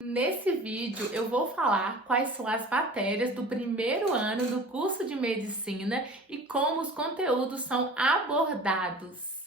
Nesse vídeo eu vou falar quais são as matérias do primeiro ano do curso de medicina e como os conteúdos são abordados.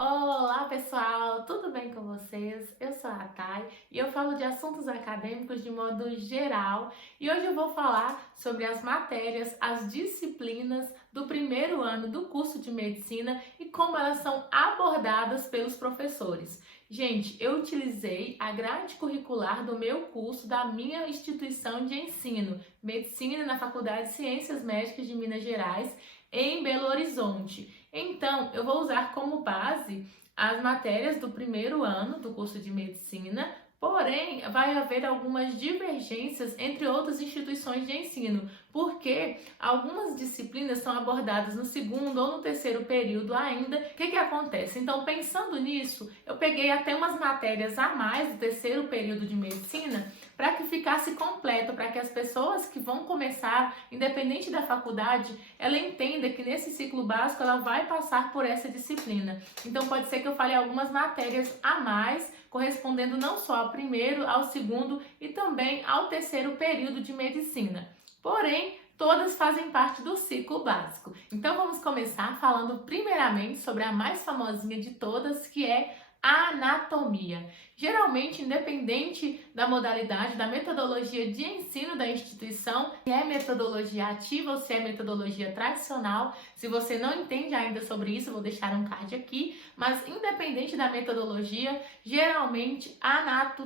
Olá pessoal, tudo bem com vocês? Eu sou a Thay e eu falo de assuntos acadêmicos de modo geral e hoje eu vou falar sobre as matérias, as disciplinas do primeiro ano do curso de medicina e como elas são abordadas pelos professores. Gente, eu utilizei a grade curricular do meu curso da minha instituição de ensino, Medicina na Faculdade de Ciências Médicas de Minas Gerais, em Belo Horizonte. Então, eu vou usar como base as matérias do primeiro ano do curso de medicina, porém, vai haver algumas divergências entre outras instituições de ensino, porque algumas disciplinas são abordadas no segundo ou no terceiro período ainda. O que acontece? Então, pensando nisso, eu peguei até umas matérias a mais do terceiro período de medicina para que ficasse completo, para que as pessoas que vão começar, independente da faculdade, ela entenda que nesse ciclo básico ela vai passar por essa disciplina. Então pode ser que eu fale algumas matérias a mais, correspondendo não só ao primeiro, ao segundo e também ao terceiro período de medicina. Porém, todas fazem parte do ciclo básico. Então vamos começar falando primeiramente sobre a mais famosinha de todas, que é a anatomia. Geralmente, independente da modalidade, da metodologia de ensino da instituição, se é metodologia ativa ou se é metodologia tradicional, se você não entende ainda sobre isso, eu vou deixar um card aqui, mas independente da metodologia, geralmente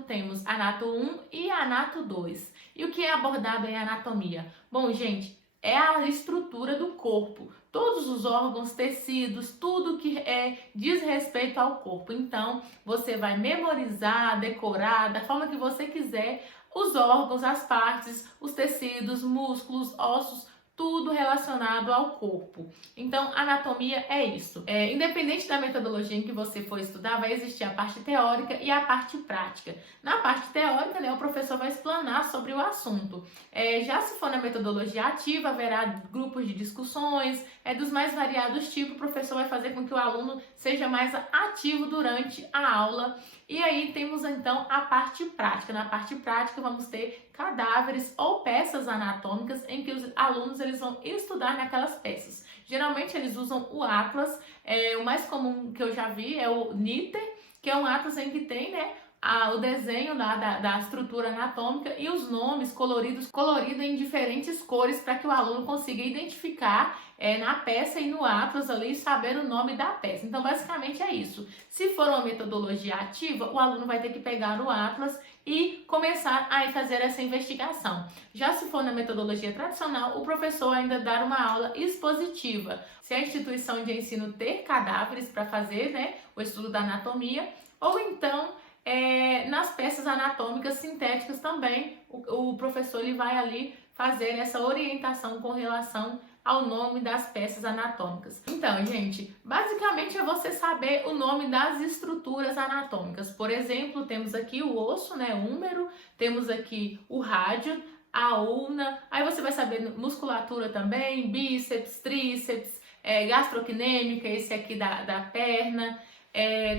temos anato 1 e anato 2. E o que é abordado em anatomia? Bom, gente, é a estrutura do corpo, todos os órgãos, tecidos, tudo que diz respeito ao corpo. Então, você vai memorizar, decorar, da forma que você quiser, os órgãos, as partes, os tecidos, músculos, ossos, tudo relacionado ao corpo. Então, anatomia é isso. Independente da metodologia em que você for estudar, vai existir a parte teórica e a parte prática. Na parte teórica, o professor vai explanar sobre o assunto. Já se for na metodologia ativa, haverá grupos de discussões, dos mais variados tipos. O professor vai fazer com que o aluno seja mais ativo durante a aula. E aí temos então a parte prática. Na parte prática vamos ter cadáveres ou peças anatômicas em que os alunos eles vão estudar naquelas peças. Geralmente eles usam o atlas, o mais comum que eu já vi é o níter, que é um atlas em que tem, o desenho da estrutura anatômica e os nomes colorido em diferentes cores para que o aluno consiga identificar na peça e no atlas ali, saber o nome da peça. Então, basicamente é isso. Se for uma metodologia ativa, o aluno vai ter que pegar o atlas e começar a fazer essa investigação. Já se for na metodologia tradicional, o professor ainda dá uma aula expositiva. Se a instituição de ensino ter cadáveres para fazer, o estudo da anatomia, ou então nas peças anatômicas sintéticas também, o professor ele vai ali fazer essa orientação com relação ao nome das peças anatômicas. Então, gente, basicamente é você saber o nome das estruturas anatômicas. Por exemplo, temos aqui o osso, o húmero, temos aqui o rádio, a ulna, aí você vai saber musculatura também, bíceps, tríceps, gastrocnêmica, esse aqui da perna.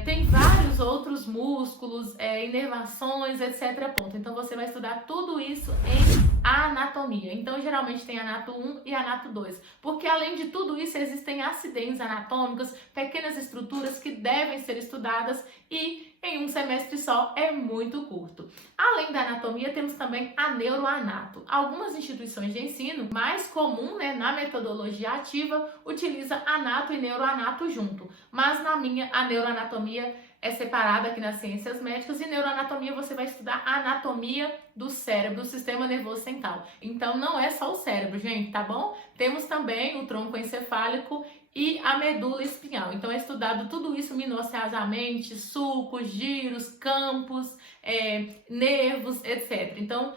Tem vários outros músculos, inervações, etc. Então você vai estudar tudo isso em anatomia. Então geralmente tem anato 1 e anato 2, porque além de tudo isso existem acidentes anatômicos, pequenas estruturas que devem ser estudadas e em um semestre só é muito curto. Além da anatomia, temos também a neuroanato. Algumas instituições de ensino, mais comum na metodologia ativa, utiliza anato e neuroanato junto, mas na minha a neuroanatomia é separada aqui nas ciências médicas e neuroanatomia você vai estudar a anatomia do cérebro, do sistema nervoso central. Então não é só o cérebro, gente, tá bom? Temos também o tronco encefálico e a medula espinhal. Então é estudado tudo isso minuciosamente, sulcos, giros, campos, nervos, etc. Então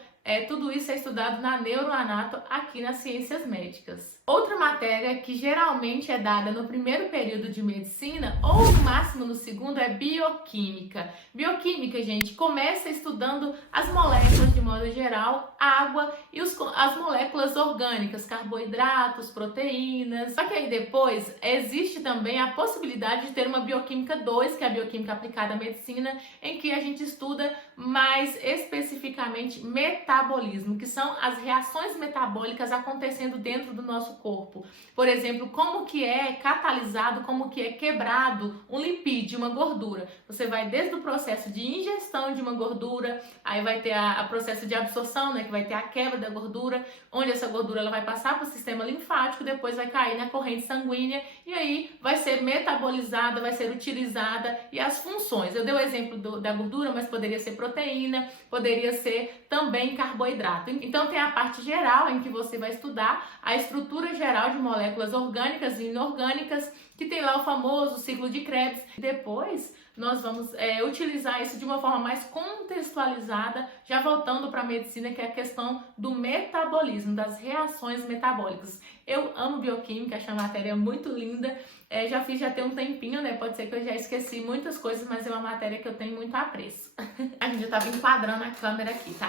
Tudo isso é estudado na neuroanato aqui nas ciências médicas. Outra matéria que geralmente é dada no primeiro período de medicina ou no máximo no segundo é bioquímica. Bioquímica, gente, começa estudando as moléculas de modo geral, água e as moléculas orgânicas, carboidratos, proteínas. Só que aí depois existe também a possibilidade de ter uma bioquímica 2, que é a bioquímica aplicada à medicina, em que a gente estuda mais especificamente metabolismo, que são as reações metabólicas acontecendo dentro do nosso corpo. Por exemplo, como que é catalisado, como que é quebrado um lipídio, uma gordura. Você vai desde o processo de ingestão de uma gordura, aí vai ter o processo de absorção, né, que vai ter a quebra da gordura, onde essa gordura ela vai passar para o sistema linfático, depois vai cair na corrente sanguínea e aí vai ser metabolizada, vai ser utilizada e as funções. Eu dei o exemplo da gordura, mas poderia ser proteína, poderia ser também carboidrato. Então tem a parte geral em que você vai estudar a estrutura geral de moléculas orgânicas e inorgânicas, que tem lá o famoso ciclo de Krebs. Depois nós vamos utilizar isso de uma forma mais contextualizada, já voltando para a medicina, que é a questão do metabolismo, das reações metabólicas. Eu amo bioquímica, acho a matéria muito linda. Já fiz já tem um tempinho, né? Pode ser que eu já esqueci muitas coisas, mas é uma matéria que eu tenho muito apreço. A gente já tava enquadrando a câmera aqui, tá?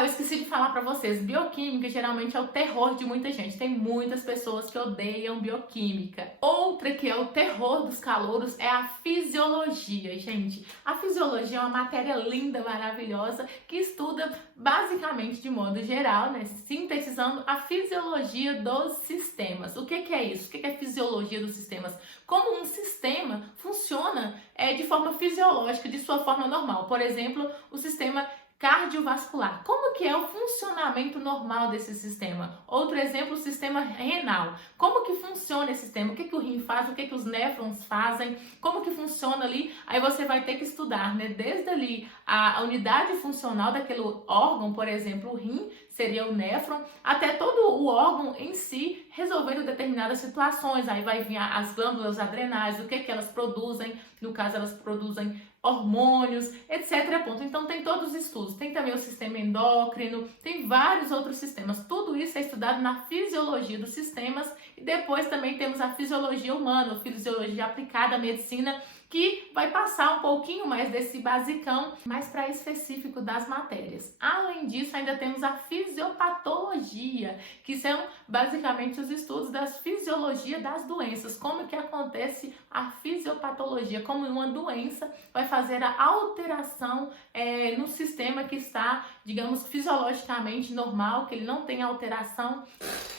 Eu esqueci de falar pra vocês. Bioquímica geralmente é o terror de muita gente. Tem muitas pessoas que odeiam bioquímica. Outra que é o terror dos calouros é a fisiologia, gente. A fisiologia é uma matéria linda, maravilhosa, que estuda basicamente, de modo geral, né? Sintetizando a fisiologia dos sistemas. O que é isso? O que é fisiologia dos sistemas? Como um sistema funciona de forma fisiológica, de sua forma normal. Por exemplo, o sistema cardiovascular. Como que é o funcionamento normal desse sistema? Outro exemplo, o sistema renal. Como que funciona esse sistema? O que o rim faz? O que os néfrons fazem? Como que funciona ali? Aí você vai ter que estudar, né? Desde ali a unidade funcional daquele órgão, por exemplo, o rim seria o néfron, até todo o órgão em si resolvendo determinadas situações. Aí vai vir as glândulas adrenais, o que elas produzem. No caso, elas produzem hormônios, etc. Então tem todos os estudos, tem também o sistema endócrino, tem vários outros sistemas. Tudo isso é estudado na fisiologia dos sistemas e depois também temos a fisiologia humana, a fisiologia aplicada à medicina, que vai passar um pouquinho mais desse basicão, mais para específico das matérias. Além disso, ainda temos a fisiopatologia, que são basicamente os estudos da fisiologia das doenças, como que acontece a fisiopatologia, como uma doença vai fazer a alteração no sistema que está, digamos, fisiologicamente normal, que ele não tem alteração.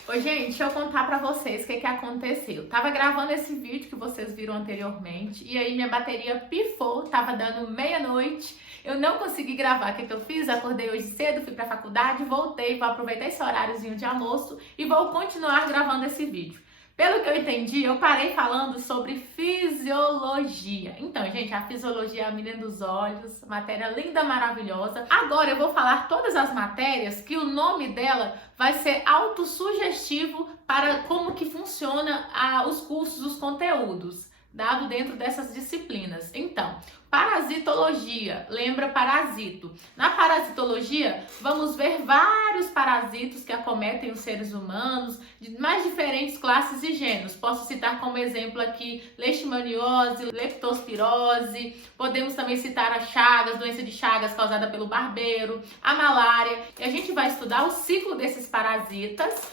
Oi, gente, deixa eu contar pra vocês o que aconteceu. Tava gravando esse vídeo que vocês viram anteriormente e aí minha bateria pifou, tava dando meia-noite, eu não consegui gravar. O que eu fiz? Acordei hoje cedo, fui pra faculdade, voltei, vou aproveitar esse horáriozinho de almoço e vou continuar gravando esse vídeo. Pelo que eu entendi, eu parei falando sobre fisiologia. Então, gente, a fisiologia é a menina dos olhos, matéria linda, maravilhosa. Agora eu vou falar todas as matérias que o nome dela vai ser autossugestivo para como que funciona os cursos, os conteúdos, dado dentro dessas disciplinas. Então, parasitologia, lembra parasito. Na parasitologia, vamos ver vários parasitos que acometem os seres humanos, de mais diferentes classes e gêneros. Posso citar como exemplo aqui leishmaniose, leptospirose, podemos também citar a Chagas, doença de Chagas causada pelo barbeiro, a malária. E a gente vai estudar o ciclo desses parasitas.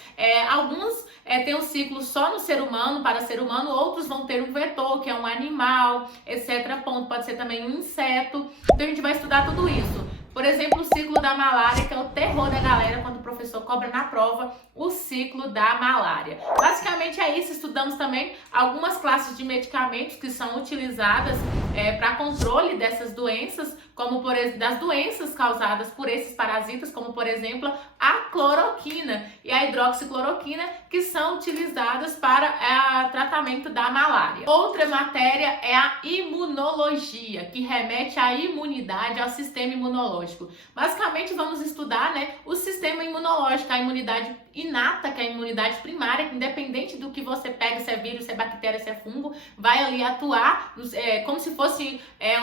Alguns têm um ciclo só no ser humano, para ser humano, outros vão ter um vetor, que é um animal, etc. Pode ser também um inseto. Então a gente vai estudar tudo isso. Por exemplo, o ciclo da malária, que é o terror da galera quando o professor cobra na prova o ciclo da malária. Basicamente é isso. Estudamos também algumas classes de medicamentos que são utilizadas para controle dessas doenças, como das doenças causadas por esses parasitas, como por exemplo a cloroquina e a hidroxicloroquina, que são utilizadas para tratamento da malária. Outra matéria é a imunologia, que remete à imunidade, ao sistema imunológico. Basicamente basicamente vamos estudar, né, o sistema imunológico, a imunidade inata, que é a imunidade primária, que independente do que você pega, se é vírus, se é bactéria, se é fungo, vai ali atuar como se fosse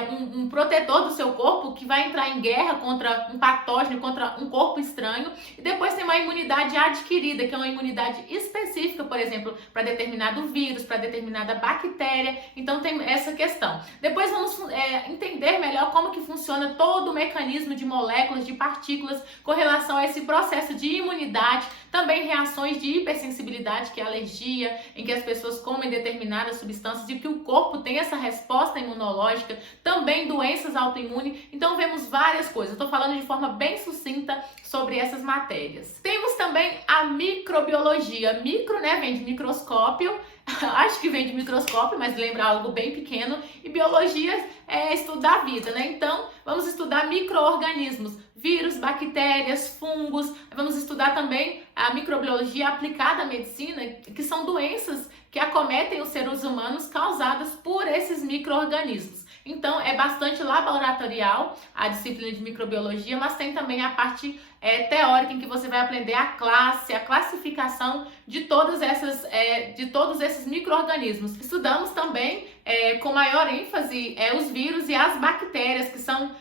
um protetor do seu corpo, que vai entrar em guerra contra um patógeno, contra um corpo estranho. E depois tem uma imunidade adquirida, que é uma imunidade específica, por exemplo, para determinado vírus, para determinada bactéria. Então tem essa questão. Depois vamos entender melhor como que funciona todo o mecanismo de moléculas, de partículas com relação a esse processo de imunidade. Também reações de hipersensibilidade, que é alergia, em que as pessoas comem determinadas substâncias e que o corpo tem essa resposta imunológica. Também doenças autoimunes. Então vemos várias coisas. Estou falando de forma bem sucinta sobre essas matérias. Temos também a microbiologia. Micro, né, vem de microscópio. Acho que vem de microscópio, mas lembra algo bem pequeno. E biologia é estudar a vida, né? Então, vamos estudar micro-organismos, vírus, bactérias, fungos. Vamos estudar também a microbiologia aplicada à medicina, que são doenças que acometem os seres humanos causadas por esses micro-organismos. Então, é bastante laboratorial a disciplina de microbiologia, mas tem também a parte teórica, em que você vai aprender a classificação de todos esses micro-organismos. Estudamos também, com maior ênfase, os vírus e as bactérias, que são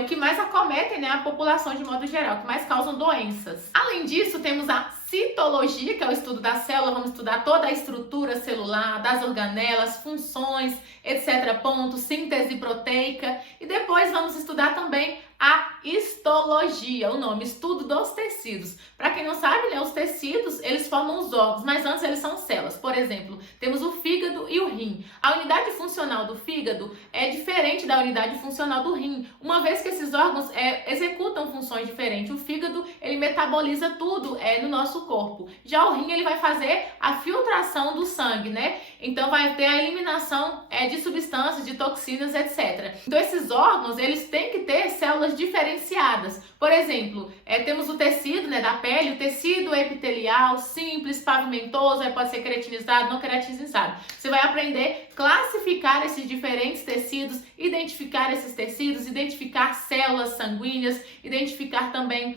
o que mais acometem, né, a população de modo geral, que mais causam doenças. Além disso, temos a citologia, que é o estudo da célula. Vamos estudar toda a estrutura celular, das organelas, funções, etc. Síntese proteica. E depois vamos estudar também a histologia, o nome, estudo dos tecidos. Para quem não sabe, né, os tecidos, eles formam os órgãos, mas antes eles são células. Por exemplo, temos o fígado e o rim. A unidade funcional do fígado é diferente da unidade funcional do rim, uma vez que esses órgãos executam funções diferentes. O fígado, ele metaboliza tudo no nosso corpo. Já o rim, ele vai fazer a filtração do sangue, né? Então vai ter a eliminação de substâncias, de toxinas, etc. Então esses órgãos, eles têm que ter células diferenciadas. Por exemplo, temos o tecido, né, da pele, o tecido epitelial, simples, pavimentoso, pode ser queratinizado, não queratinizado. Você vai aprender a classificar esses diferentes tecidos, identificar esses tecidos, identificar células sanguíneas, identificar também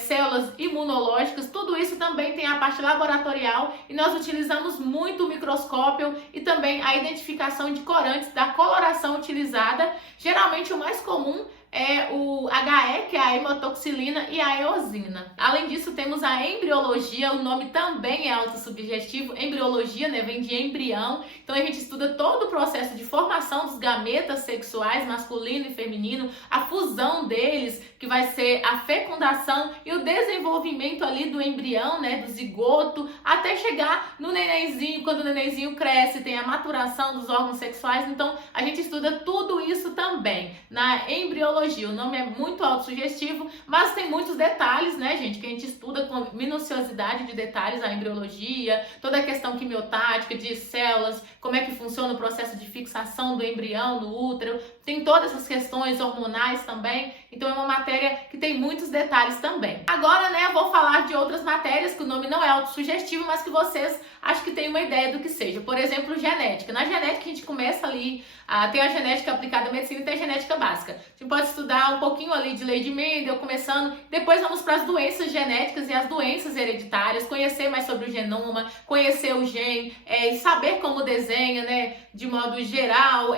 células imunológicas. Tudo isso também tem a parte laboratorial e nós utilizamos muito o microscópio e também a identificação de corantes, da coloração utilizada. Geralmente o mais comum é o HE, que é a hemotoxilina, e a eosina. Além disso, temos a embriologia. O nome também é autossugestivo. Embriologia, né, vem de embrião. Então a gente estuda todo o processo de formação dos gametas sexuais, masculino e feminino, a fusão deles, que vai ser a fecundação e o desenvolvimento ali do embrião, né, do zigoto, até chegar no nenenzinho. Quando o nenenzinho cresce, tem a maturação dos órgãos sexuais. Então a gente estuda tudo isso também na embriologia. O nome é muito autossugestivo, mas tem muitos detalhes, né, gente, que a gente estuda com minuciosidade de detalhes a embriologia, toda a questão quimiotática de células, como é que funciona o processo de fixação do embrião no útero, tem todas essas questões hormonais também. Então é uma matéria que tem muitos detalhes também. Agora, né, eu vou falar de outras matérias que o nome não é autossugestivo, mas que vocês acho que têm uma ideia do que seja. Por exemplo, genética. Na genética a gente começa ali, tem a genética aplicada à medicina e tem a genética básica. A gente pode estudar um pouquinho ali de lei de Mendel, começando. Depois vamos para as doenças genéticas e as doenças hereditárias, conhecer mais sobre o genoma, conhecer o gene, saber como desenha, né, de modo geral,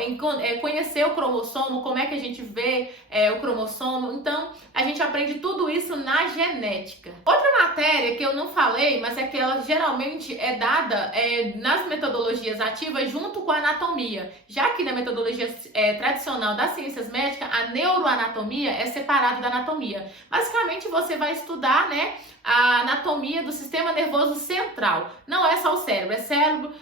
conhecer o cromossomo, como é que a gente vê o cromossomo. Então, a gente aprende tudo isso na genética. Outra matéria que eu não falei, mas é que ela geralmente é dada nas metodologias ativas junto com a anatomia, já que na metodologia tradicional das ciências médicas, a neuroanatomia é separada da anatomia. Basicamente, você vai estudar, né, a anatomia do sistema nervoso central. Não é só o cérebro,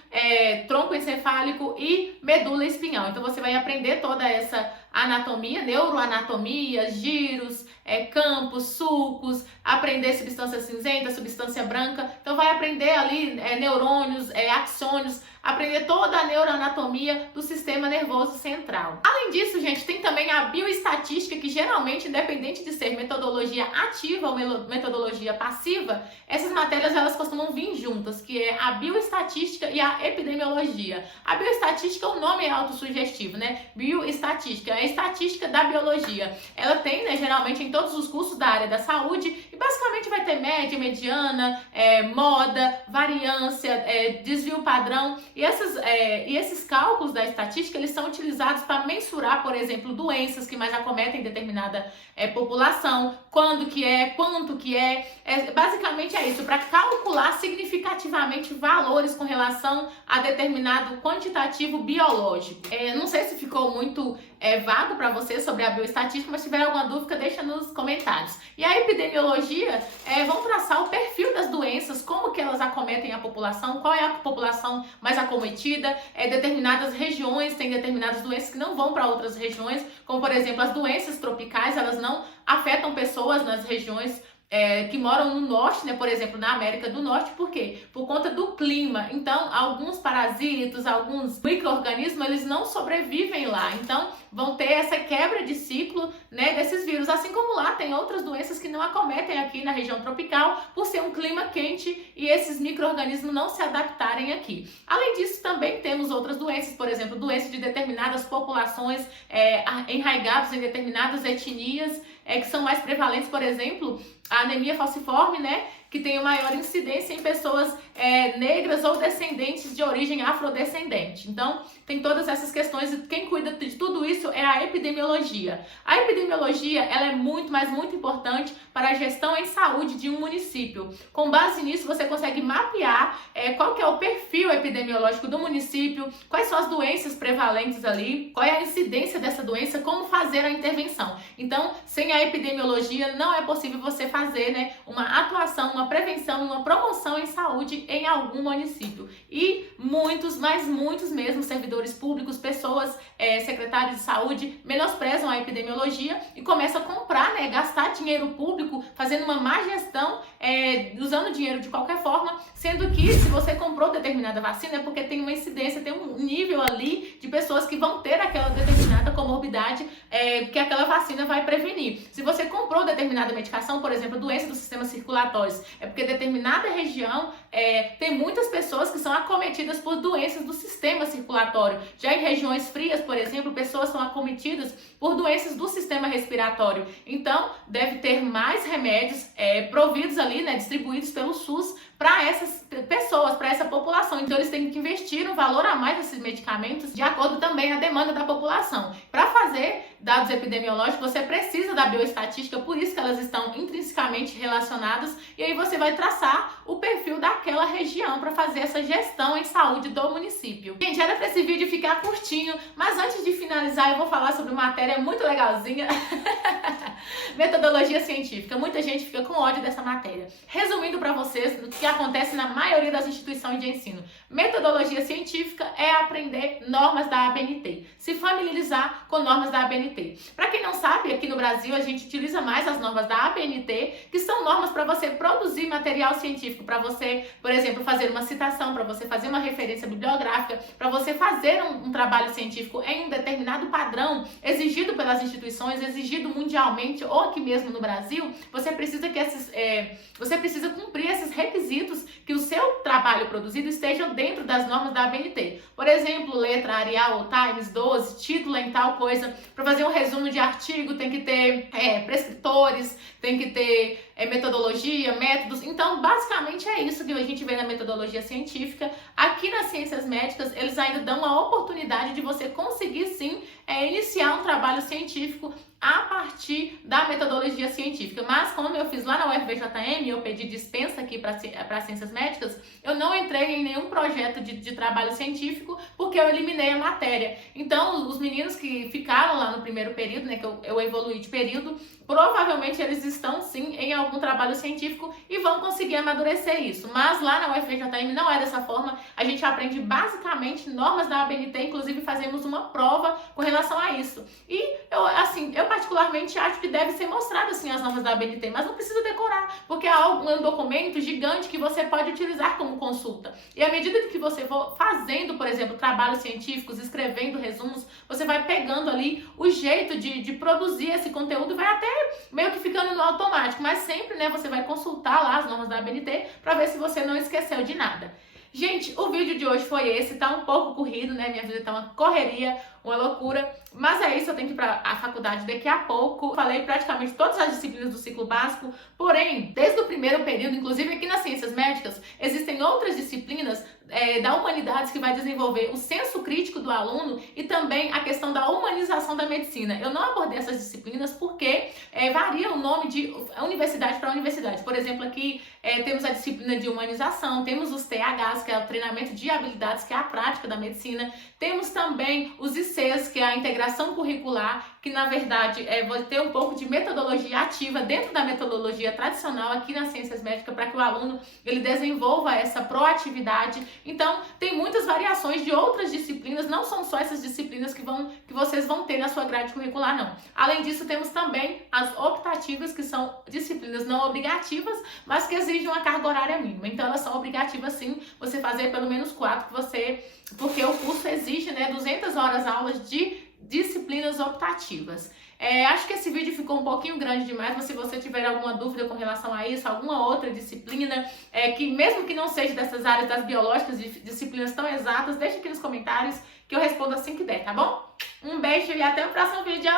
tronco encefálico e medula espinhal. Então você vai aprender toda essa anatomia, neuroanatomia, giros, campos, sulcos, aprender substância cinzenta, substância branca. Então vai aprender ali neurônios, axônios, aprender toda a neuroanatomia do sistema nervoso central. Além disso, gente, tem também a bioestatística, que geralmente, independente de ser metodologia ativa ou metodologia passiva, essas matérias elas costumam vir juntas, que é a bioestatística e a epidemiologia. A bioestatística, o nome é autossugestivo, né? Bioestatística, é a estatística da biologia. Ela tem, né, geralmente em todos todos os cursos da área da saúde e basicamente vai ter média, mediana, moda, variância, desvio padrão e esses cálculos da estatística eles são utilizados para mensurar, por exemplo, doenças que mais acometem determinada população, quando que é, quanto que basicamente é isso, para calcular significativamente valores com relação a determinado quantitativo biológico. Não sei se ficou muito vago para você sobre a bioestatística, mas se tiver alguma dúvida, deixa nos comentários. E a epidemiologia vão traçar o perfil das doenças, como que elas acometem a população, qual é a população mais acometida, determinadas regiões têm determinadas doenças que não vão para outras regiões, como por exemplo as doenças tropicais, elas não afetam pessoas nas regiões que moram no norte, né, por exemplo, na América do Norte, por quê? Por conta do clima. Então, alguns parasitas, alguns micro-organismos, eles não sobrevivem lá. Então, vão ter essa quebra de ciclo, né, desses vírus. Assim como lá tem outras doenças que não acometem aqui na região tropical, por ser um clima quente e esses micro-organismos não se adaptarem aqui. Além disso, também temos outras doenças, por exemplo, doenças de determinadas populações enraigadas em determinadas etnias, que são mais prevalentes, por exemplo, a anemia falciforme, né, que tem maior incidência em pessoas negras ou descendentes de origem afrodescendente. Então, tem todas essas questões e quem cuida de tudo isso é a epidemiologia. A epidemiologia, ela é muito, mas muito importante para a gestão em saúde de um município. Com base nisso, você consegue mapear qual que é o perfil epidemiológico do município, quais são as doenças prevalentes ali, qual é a incidência dessa doença, como fazer a intervenção. Então, sem a epidemiologia, não é possível você fazer, né, uma atuação, uma prevenção, uma promoção em saúde em algum município. E muitos, mas muitos mesmo, servidores públicos, pessoas, secretários de saúde, menosprezam a epidemiologia e começam a comprar, né, gastar dinheiro público, fazendo uma má gestão, usando dinheiro de qualquer forma, sendo que se você comprou determinada vacina é porque tem uma incidência, tem um nível ali de pessoas que vão ter aquela determinada comorbidade que aquela vacina vai prevenir. Se você comprou determinada medicação, por exemplo, doença dos sistemas circulatórios, é porque determinada região tem muitas pessoas que são acometidas por doenças do sistema circulatório. Já em regiões frias, por exemplo, pessoas são acometidas por doenças do sistema respiratório. Então, deve ter mais remédios providos ali, né, distribuídos pelo SUS para essas pessoas, para essa população. Então, eles têm que investir um valor a mais nesses medicamentos, de acordo também com a demanda da população. Para fazer dados epidemiológicos, você precisa da bioestatística, por isso que elas estão intrinsecamente relacionadas, e aí você vai traçar o perfil daquela região para fazer essa gestão em saúde do município. Gente, era para esse vídeo ficar curtinho, mas antes de finalizar, eu vou falar sobre uma matéria muito legalzinha. Metodologia científica. Muita gente fica com ódio dessa matéria. Resumindo para vocês o que acontece na maioria das instituições de ensino. Metodologia científica é aprender normas da ABNT, se familiarizar com normas da ABNT. Para quem não sabe, aqui no Brasil a gente utiliza mais as normas da ABNT, que são normas para você produzir material científico, para você, por exemplo, fazer uma citação, para você fazer uma referência bibliográfica, para você fazer um trabalho científico em um determinado padrão exigido pelas instituições, exigido mundialmente ou aqui mesmo no Brasil. Você precisa você precisa cumprir esses requisitos, que o seu trabalho produzido esteja dentro das normas da ABNT. Por exemplo, letra Arial, Times 12, título em tal coisa. Para fazer um resumo de artigo tem que ter prescritores, tem que ter metodologia, métodos. Então, basicamente é isso que a gente vê na metodologia científica. Aqui nas ciências médicas, eles ainda dão a oportunidade de você conseguir sim iniciar um trabalho científico a partir da metodologia científica. Mas como eu fiz lá na UFVJM, eu pedi dispensa aqui para ciências médicas, eu não entrei em nenhum projeto de trabalho científico porque eu eliminei a matéria. Então, os meninos que ficaram lá no primeiro período, né, que eu evoluí de período, provavelmente eles estão sim em algum trabalho científico e vão conseguir amadurecer isso. Mas lá na UFVJM não é dessa forma. A gente aprende basicamente normas da ABNT, inclusive fazemos uma prova com relação a isso. E eu particularmente acho que deve ser mostrado assim as normas da ABNT, mas não precisa decorar, porque é um documento gigante que você pode utilizar como consulta. E à medida que você for fazendo, por exemplo, trabalhos científicos, escrevendo resumos, você vai pegando ali o jeito de produzir esse conteúdo e vai até meio que ficando no automático, mas sempre, né, você vai consultar lá as normas da ABNT para ver se você não esqueceu de nada. Gente, o vídeo de hoje foi esse, tá um pouco corrido, né? Minha vida tá uma correria, uma loucura, mas é isso, eu tenho que ir pra a faculdade daqui a pouco. Falei praticamente todas as disciplinas do ciclo básico, porém, desde o primeiro período, inclusive aqui nas ciências médicas, existem outras disciplinas da humanidades que vai desenvolver o senso crítico do aluno e também a questão da humanização da medicina. Eu não abordei essas disciplinas porque varia o nome de universidade para universidade. Por exemplo, aqui temos a disciplina de humanização, temos os THs, que é o treinamento de habilidades, que é a prática da medicina, temos também os ICs, que é a integração curricular, que na verdade vai ter um pouco de metodologia ativa dentro da metodologia tradicional aqui nas ciências médicas para que o aluno ele desenvolva essa proatividade. Então, tem muitas variações de outras disciplinas, não são só essas disciplinas que vocês vão ter na sua grade curricular, não. Além disso, temos também as optativas, que são disciplinas não obrigativas, mas que exigem uma carga horária mínima. Então, elas são obrigativas, sim, você fazer pelo menos 4, porque o curso exige, 200 horas aulas de disciplinas optativas. Acho que esse vídeo ficou um pouquinho grande demais, mas se você tiver alguma dúvida com relação a isso, alguma outra disciplina, que mesmo que não seja dessas áreas das biológicas, disciplinas tão exatas, deixa aqui nos comentários que eu respondo assim que der, tá bom? Um beijo e até o próximo vídeo!